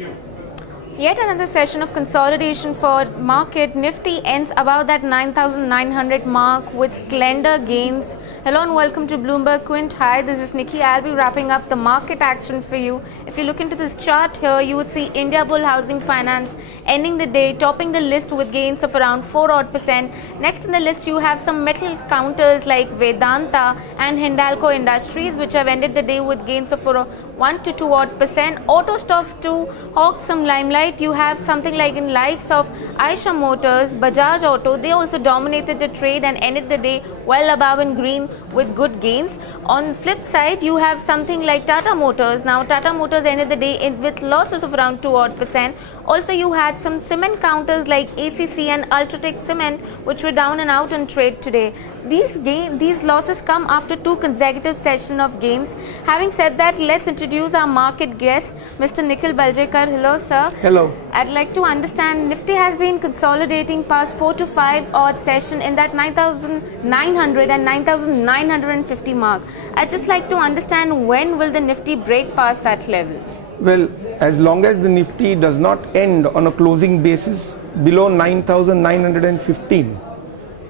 Yet another session of consolidation for market. Nifty ends above that 9,900 mark with slender gains. Hello and welcome to Bloomberg Quint. Hi, this is Nikki. I'll be wrapping up the market action for you. If you look into this chart here, you would see Indiabulls Housing Finance ending the day, topping the list with gains of around 4%. Next in the list, you have some metal counters like Vedanta and Hindalco Industries, which have ended the day with gains of 1 to 2%. Auto stocks too hawk some limelight. You have something like in likes of Eicher Motors, Bajaj Auto. They also dominated the trade and ended the day well above in green with good gains. On the flip side, you have something like Tata Motors. Now Tata Motors ended the day with losses of around 2%. Also, you had some cement counters like ACC and Ultratech Cement, which were down and out in trade today. These losses come after 2 consecutive sessions of gains. Having said that, let's introduce our market guest, Mr. Nikhil Baljekar. Hello, sir. Hello. I'd like to understand, Nifty has been consolidating past 4 to 5 odd session in that 9,900 and 9,950 mark. I'd just like to understand, when will the Nifty break past that level? Well, as long as the Nifty does not end on a closing basis below 9,915,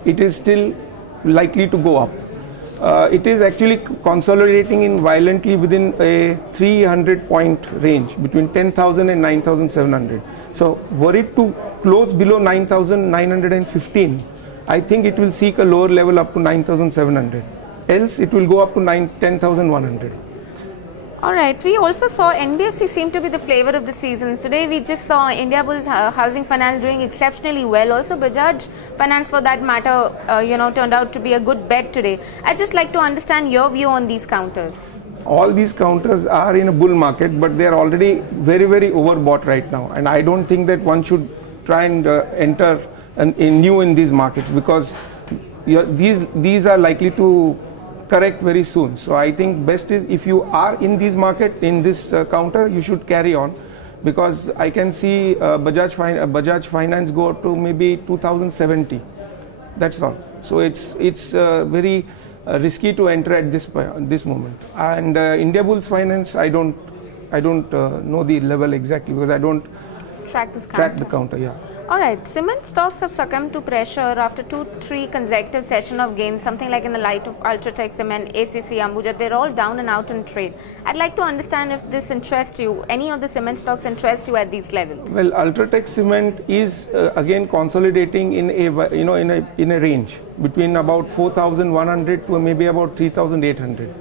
it is still likely to go up. It is actually consolidating in violently within a 300 point range between 10,000 and 9,700. So were it to close below 9,915, I think it will seek a lower level up to 9,700. Else it will go up to 10,100. Alright, we also saw NBFC seem to be the flavor of the season. Today we just saw Indiabulls Housing Finance doing exceptionally well. Also Bajaj Finance, for that matter, turned out to be a good bet today. I'd just like to understand your view on these counters. All these counters are in a bull market, but they are already very, very overbought right now. And I don't think that one should try and enter new in these markets, because these are likely to correct very soon. So I think best is, if you are in this market, in this counter, you should carry on, because I can see Bajaj Finance go to maybe 2070. That's all. So it's very risky to enter at this moment. And Indiabulls Finance, I don't know the level exactly, because I don't track the counter. Yeah. Alright, cement stocks have succumbed to pressure after 2-3 consecutive sessions of gains, something like in the light of Ultratech Cement, ACC, Ambuja. They're all down and out in trade. I'd like to understand if this interests you, any of the cement stocks interest you at these levels. Well, Ultratech Cement is again consolidating in a range between about 4,100 to maybe about 3,800.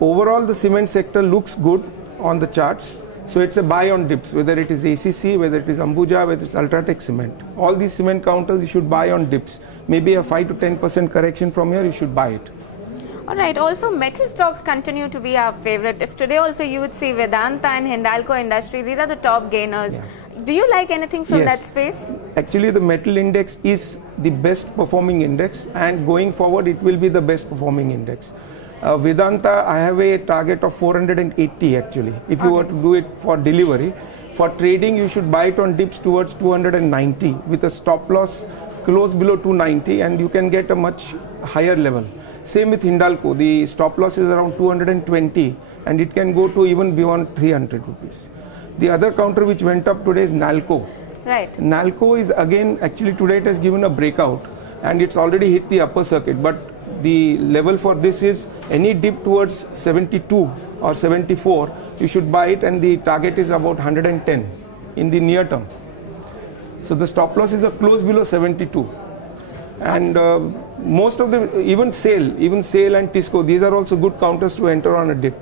Overall, the cement sector looks good on the charts. So it's a buy on dips, whether it is ACC, whether it is Ambuja, whether it's Ultratech Cement. All these cement counters you should buy on dips. Maybe a 5 to 10% correction from here, you should buy it. Alright, also metal stocks continue to be our favorite. If today also you would see Vedanta and Hindalco Industries, these are the top gainers. Yeah. Do you like anything from that space? Actually, the metal index is the best performing index, and going forward it will be the best performing index. Vedanta, I have a target of 480 actually. If you were to do it for delivery, for trading you should buy it on dips towards 290 with a stop loss close below 290, and you can get a much higher level. Same with Hindalco, the stop loss is around 220 and it can go to even beyond 300 rupees. The other counter which went up today is Nalco. Right. Nalco is again, actually today it has given a breakout and it's already hit the upper circuit, but the level for this is any dip towards 72 or 74, you should buy it, and the target is about 110 in the near term. So the stop loss is a close below 72. And most of the, even SAIL and TISCO, these are also good counters to enter on a dip.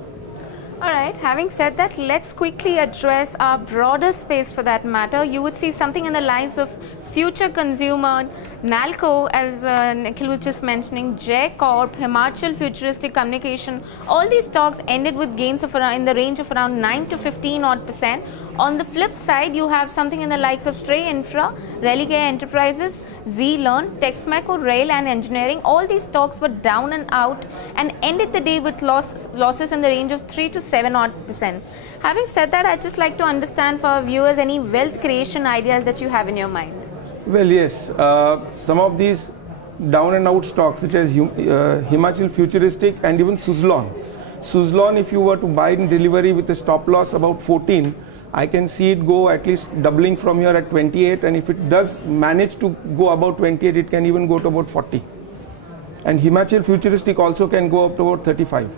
Alright, having said that, let's quickly address our broader space for that matter. You would see something in the lines of Future Consumer, Nalco, as Nikhil was just mentioning, Jai Corp, Himachal Futuristic Communication. All these stocks ended with gains of around, in the range of around 9 to 15%. On the flip side, you have something in the likes of Stray Infra, Religare Enterprises, Z-Learn, Texmaco Rail and Engineering. All these stocks were down and out and ended the day with losses in the range of 3 to 7%. Having said that, I'd just like to understand for our viewers any wealth creation ideas that you have in your mind. Well, yes, some of these down and out stocks such as Himachal Futuristic and even Suzlon. Suzlon, if you were to buy in delivery with a stop loss about 14, I can see it go at least doubling from here at 28, and if it does manage to go about 28, it can even go to about 40. And Himachal Futuristic also can go up to about 35.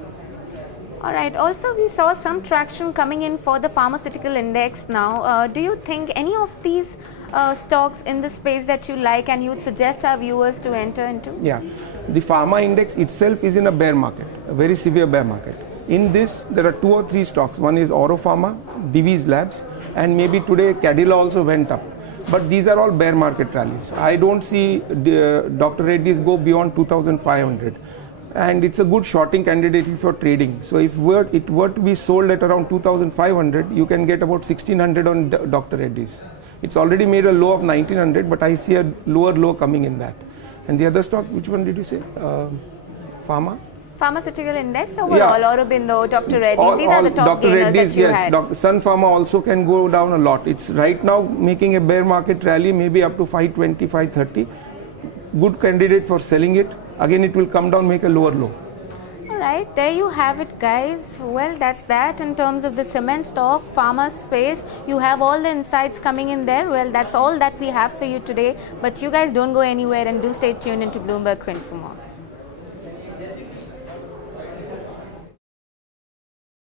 All right. Also, we saw some traction coming in for the pharmaceutical index now. Do you think any of these stocks in the space that you like and you would suggest our viewers to enter into? Yeah. The pharma index itself is in a bear market, a very severe bear market. In this, there are 2 or 3 stocks. One is Oro Pharma, Divi's Labs, and maybe today Cadila also went up. But these are all bear market rallies. I don't see Dr. Reddy's go beyond 2,500. And it's a good shorting candidate for trading. So if it were to be sold at around 2,500, you can get about 1,600 on Dr. Reddy's. It's already made a low of 1,900, but I see a lower low coming in that. And the other stock, which one did you say? Pharma? Pharmaceutical index overall, yeah. Aurobindo, Dr. Reddy's, these are the top Dr. gainers Reddy's, that you yes. had. Sun Pharma also can go down a lot. It's right now making a bear market rally, maybe up to 520, 530. Good candidate for selling it. Again, it will come down, make a lower low. Alright, there you have it, guys. Well, that's that in terms of the cement stock, pharma space. You have all the insights coming in there. Well, that's all that we have for you today. But you guys don't go anywhere and do stay tuned into Bloomberg Quint for more.